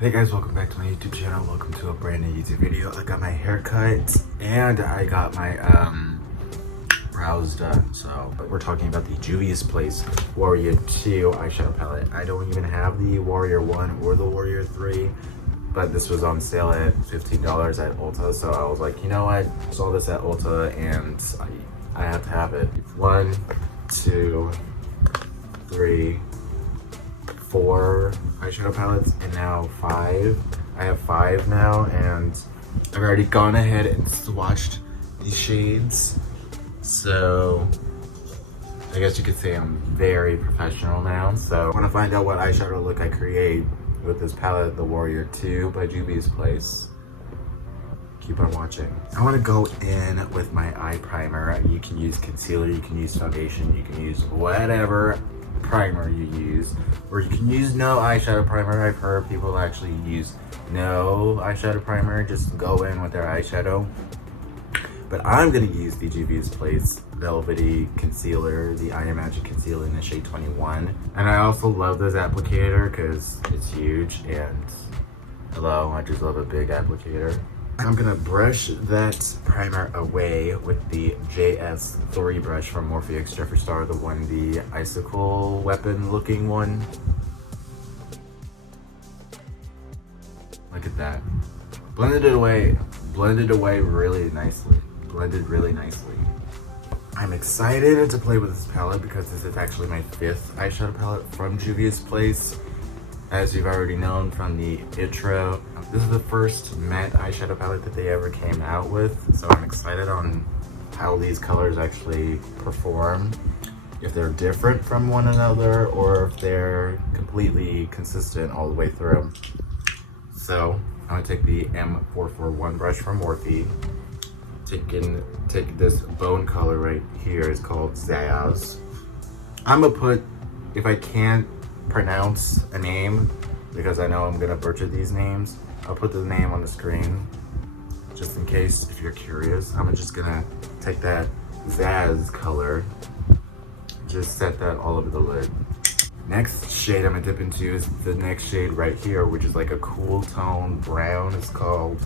Hey guys, welcome back to my YouTube channel. Welcome to a brand new YouTube video. I got my hair cut and I got my brows done. So we're talking about the Juvias Place Warrior 2 eyeshadow palette. I don't even have the Warrior 1 or the Warrior 3, but this was on sale at $15 at Ulta. So I was like, you know what? I saw this at Ulta and I have to have it. 1, 2, 3, 4 eyeshadow palettes and now 5. I have 5 now and I've already gone ahead and swatched these shades. So I guess you could say I'm very professional now. So I want to find out what eyeshadow look I create with this palette, the Warrior 2 by Juvias Place. Keep on watching. I want to go in with my eye primer. You can use concealer, you can use foundation, you can use whatever primer you use, or you can use no eyeshadow primer. I've heard people actually use no eyeshadow primer, just go in with their eyeshadow. But I'm gonna use the Juvias Place Velvety Concealer, the Eye Magic Concealer in the shade 21. And I also love this applicator because it's huge and hello, I just love a big applicator. I'm gonna brush that primer away with the JS3 brush from Morphe X Jeffree Star, the icicle weapon looking one. Look at that. Blended away really nicely. Blended really nicely. I'm excited to play with this palette because this is actually my 5th eyeshadow palette from Juvias Place. As you've already known from the intro, this is the first matte eyeshadow palette that they ever came out with. So I'm excited on how these colors actually perform. If they're different from one another or if they're completely consistent all the way through. So I'm gonna take the M441 brush from Morphe. Take this bone color right here, it's called Zaz. I'm gonna put, if I can't pronounce a name, because I know I'm gonna butcher these names, I'll put the name on the screen, just in case if you're curious. I'm just gonna take that Zaz color, just set that all over the lid. Next shade I'm gonna dip into is the next shade right here, which is like a cool tone brown. It's called,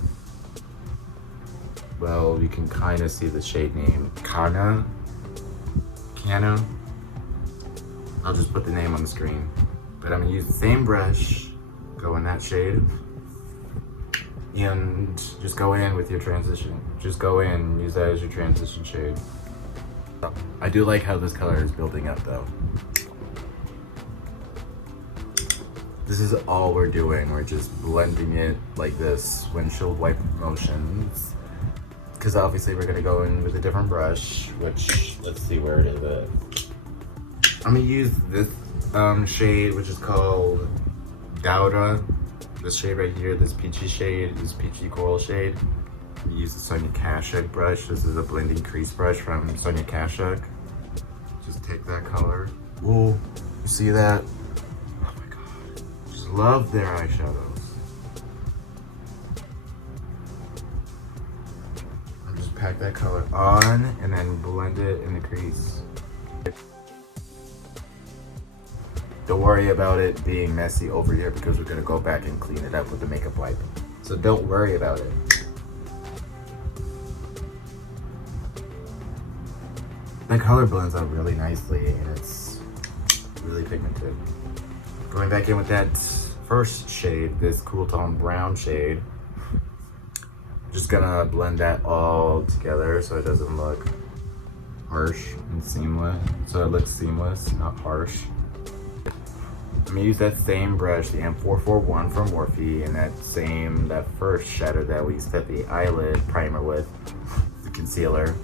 well, you can kind of see the shade name, Cana. I'll just put the name on the screen. But I'm gonna use the same brush, go in that shade, and just go in with your transition. Just go in, use that as your transition shade. I do like how this color is building up though. This is all we're doing. We're just blending it like this, windshield wipe motions. Because obviously we're gonna go in with a different brush, which, let's see where it is at. I'm gonna use this shade, which is called Dauda. This shade right here, this peachy shade, this peachy coral shade. I'm gonna use the Sonia Kashuk brush. This is a blending crease brush from Sonia Kashuk. Just take that color. Ooh, you see that? Oh my god. Just love their eyeshadows. I'll just pack that color on and then blend it in the crease. Don't worry about it being messy over here because we're gonna go back and clean it up with the makeup wipe. So don't worry about it. The color blends out really nicely and it's really pigmented. Going back in with that first shade, this cool tone brown shade. Just gonna blend that all together so it doesn't look harsh and seamless. So it looks seamless, not harsh. I'm gonna use that same brush, the M441 from Morphe, and that first shadow that we set the eyelid primer with, the concealer.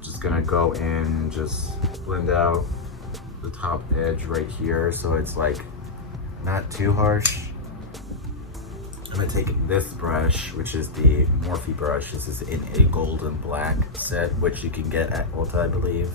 Just gonna go in and just blend out the top edge right here so it's like not too harsh. I'm gonna take this brush, which is the Morphe brush. This is in a golden black set, which you can get at Ulta, I believe.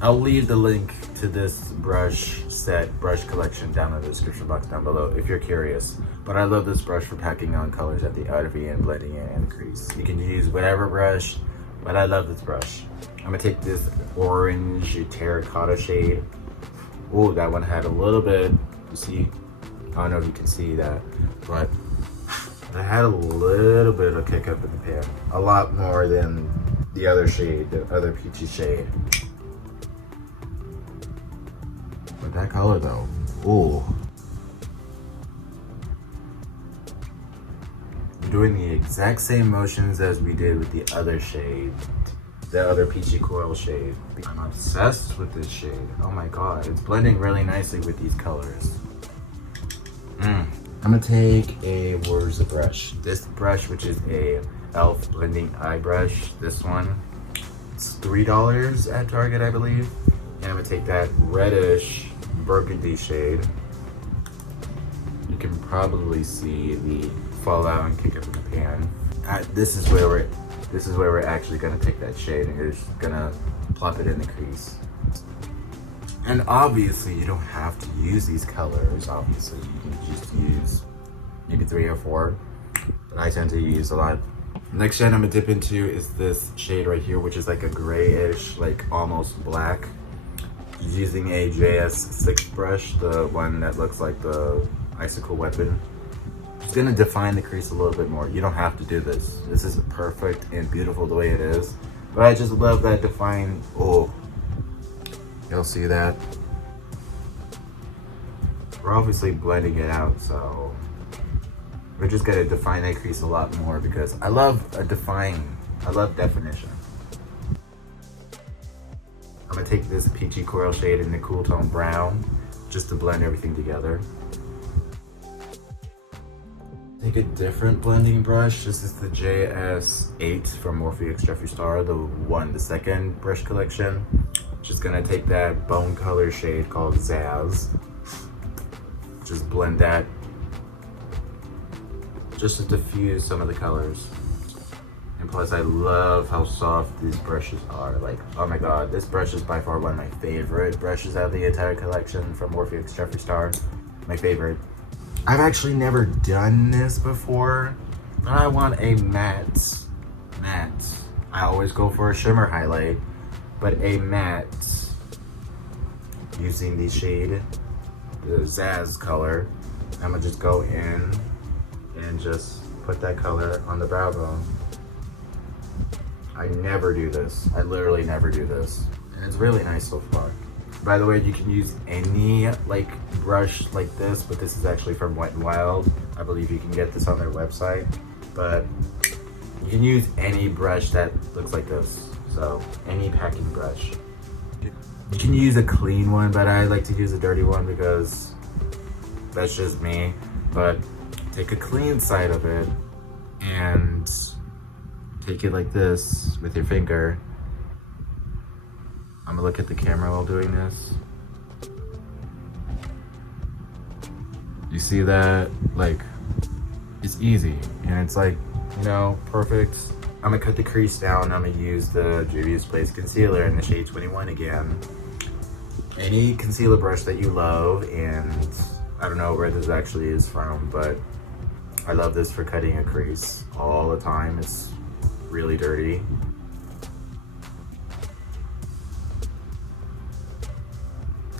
I'll leave the link to this brush set, brush collection down in the description box down below if you're curious. But I love this brush for packing on colors at the outer V and blending it in the crease. You can use whatever brush, but I love this brush. I'm gonna take this orange terracotta shade. Oh, that one had a little bit, you see, I don't know if you can see that, but I had a little bit of a kick up in the pan. A lot more than the other shade, the other peachy shade. But that color though, ooh. I'm doing the exact same motions as we did with the other shade. The other peachy coral shade. I'm obsessed with this shade. Oh my god, it's blending really nicely with these colors. I'm gonna take a, where's the brush? This brush, which is a e.l.f. blending eye brush. This one, it's $3 at Target, I believe. And I'm gonna take that reddish burgundy shade. You can probably see the fallout and kick up in the pan. This is where we're actually gonna take that shade and you're just gonna plop it in the crease. And obviously you don't have to use these colors. Obviously you can just use maybe 3 or 4, but I tend to use a lot. Next shade I'm gonna dip into is this shade right here, which is like a grayish, like almost black. Using a JS6 brush, the one that looks like the icicle weapon. It's gonna define the crease a little bit more. You don't have to do this. This is perfect and beautiful the way it is. But I just love that define, oh. You'll see that. We're obviously blending it out, so we're just gonna define that crease a lot more because I love definition. I'm gonna take this peachy coral shade in the cool tone brown just to blend everything together. Take a different blending brush. This is the JS8 from Morphe X Jeffree Star, the second brush collection. Just gonna take that bone color shade called Zaz. Just blend that just to diffuse some of the colors. And plus I love how soft these brushes are. Like, oh my god, this brush is by far one of my favorite brushes out of the entire collection from Morphe X Jeffree Star. My favorite. I've actually never done this before, but I want a matte. I always go for a shimmer highlight, but a matte using the shade, the Zaz color. I'm gonna just go in and just put that color on the brow bone. I never do this. I literally never do this. And it's really nice so far. By the way, you can use any like brush like this, but this is actually from Wet n Wild. I believe you can get this on their website, but you can use any brush that looks like this. So any packing brush. You can use a clean one, but I like to use a dirty one because that's just me. But take a clean side of it and take it like this with your finger. I'm gonna look at the camera while doing this. You see that? Like, it's easy and it's like, you know, perfect. I'm gonna cut the crease down. I'm gonna use the Juvias Place concealer in the shade 21 again. Any concealer brush that you love, and I don't know where this actually is from, but I love this for cutting a crease all the time. It's really dirty.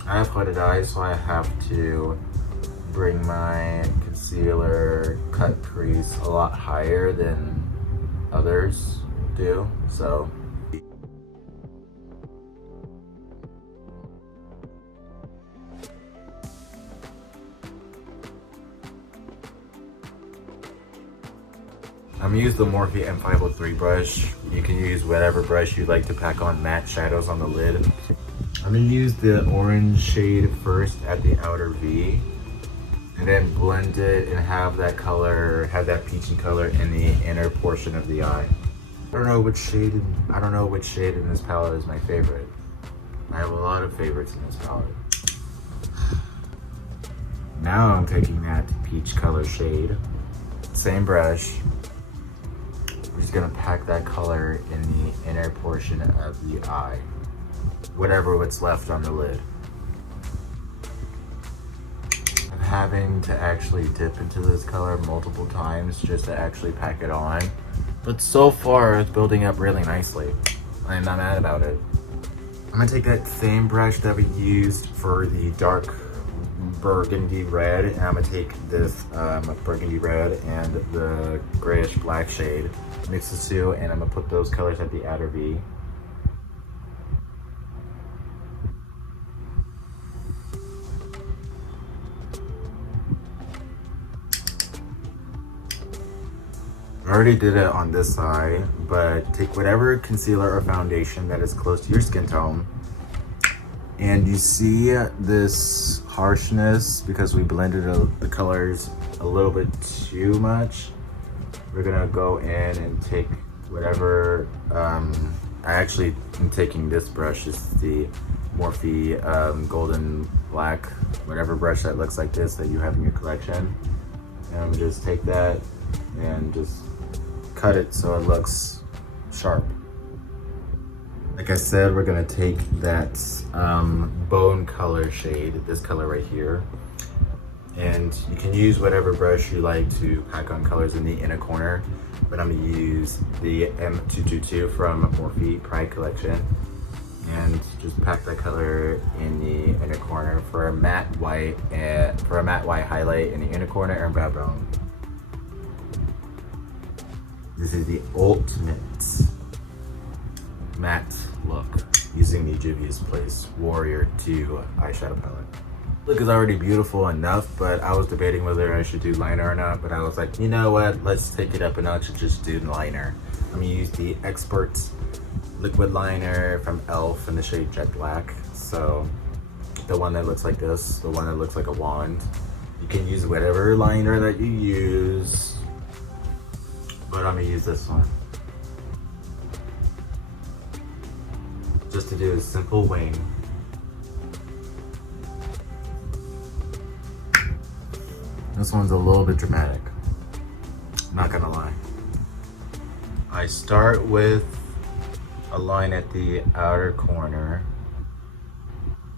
I have hooded eyes, so I have to bring my concealer cut crease a lot higher than others do, so. I'm gonna use the Morphe M503 brush. You can use whatever brush you'd like to pack on matte shadows on the lid. I'm gonna use the orange shade first at the outer V, and then blend it and have that color, have that peachy color in the inner portion of the eye. I don't know which shade in this palette is my favorite. I have a lot of favorites in this palette. Now I'm taking that peach color shade, same brush. I'm just gonna pack that color in the inner portion of the eye. What's left on the lid. I'm having to actually dip into this color multiple times just to actually pack it on. But so far it's building up really nicely. I'm not mad about it. I'm gonna take that same brush that we used for the dark burgundy red, and I'm gonna take this burgundy red and the grayish black shade, mix the two, and I'm gonna put those colors at the outer V. I already did it on this side, but take whatever concealer or foundation that is close to your skin tone. And you see this harshness because we blended the colors a little bit too much. We're gonna go in and take whatever, I actually am taking this brush, it's the Morphe golden black, whatever brush that looks like this that you have in your collection. And I'm just take that and just cut it so it looks sharp. Like I said, we're gonna take that bone color shade, this color right here, and you can use whatever brush you like to pack on colors in the inner corner, but I'm gonna use the M222 from Morphe Pride collection, and just pack that color in the inner corner for a matte white highlight in the inner corner and brow bone. This is the ultimate matte look using the Juvias Place Warrior 2 eyeshadow palette. Look is already beautiful enough, but I was debating whether I should do liner or not, but I was like, you know what, let's take it up a notch and just do liner. I'm gonna use the Expert liquid liner from e.l.f. in the shade Jet Black. So the one that looks like this, the one that looks like a wand. You can use whatever liner that you use, but I'm gonna use this one. Just to do a simple wing. This one's a little bit dramatic, I'm not gonna lie. I start with a line at the outer corner.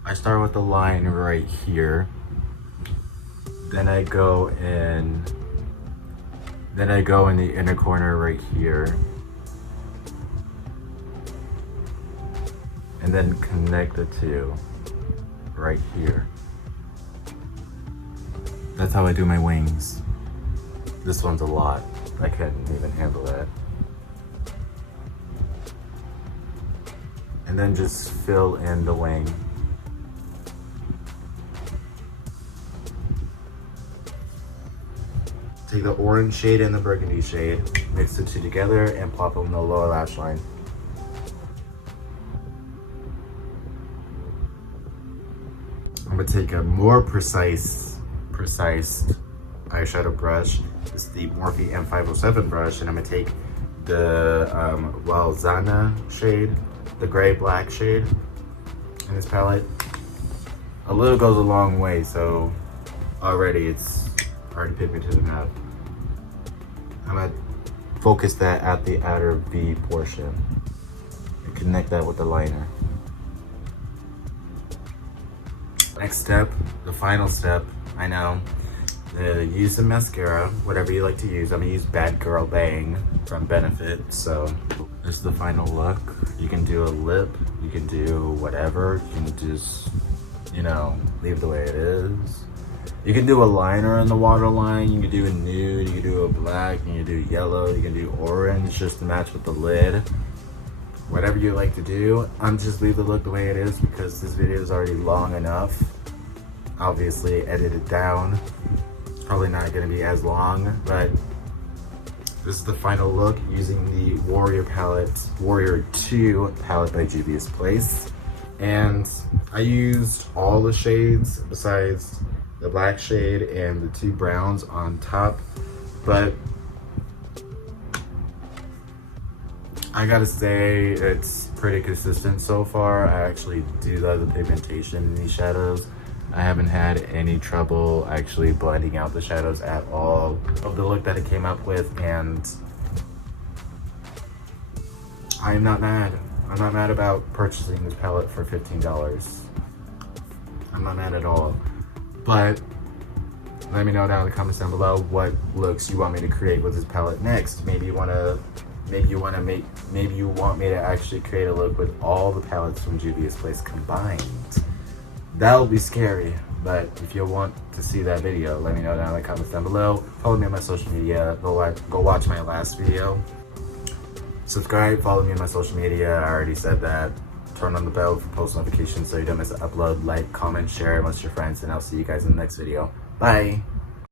I start with a line right here. Then I go in the inner corner right here. And then connect the two right here. That's how I do my wings. This one's a lot. I couldn't even handle that. And then just fill in the wing. Take the orange shade and the burgundy shade, mix the two together and plop them in the lower lash line. I'm gonna take a more precise eyeshadow brush. It's the Morphe M507 brush, and I'm gonna take the Walzana shade, the gray black shade in this palette. A little goes a long way, so already it's already picked me to the map. I'm gonna focus that at the outer V portion and connect that with the liner. Next step, the final step, I know. Use the mascara, whatever you like to use. I'm gonna use Bad Girl Bang from Benefit. So this is the final look. You can do a lip, you can do whatever. You can just, you know, leave it the way it is. You can do a liner in the waterline, you can do a nude, you can do a black, you can do yellow, you can do orange just to match with the lid. Whatever you like to do, I'm just leave the look the way it is because this video is already long enough. Obviously edit it down. It's probably not gonna be as long, but this is the final look using the Warrior palette, Warrior 2 palette by Juvias Place. And I used all the shades besides the black shade and the two browns on top, but I gotta say it's pretty consistent so far. I actually do love the pigmentation in these shadows. I haven't had any trouble actually blending out the shadows at all of the look that it came up with, and I'm not mad. I'm not mad about purchasing this palette for $15. I'm not mad at all. But let me know down in the comments down below what looks you want me to create with this palette next. Maybe you want me to actually create a look with all the palettes from Juvias Place combined. That'll be scary, But if you want to see that video, let me know down in the comments down below. Follow me on my social media. Go watch my last video. Subscribe, follow me on my social media. I already said that. Turn on the bell for post notifications so you don't miss an upload. Like, comment, share amongst your friends, and I'll see you guys in the next video. Bye!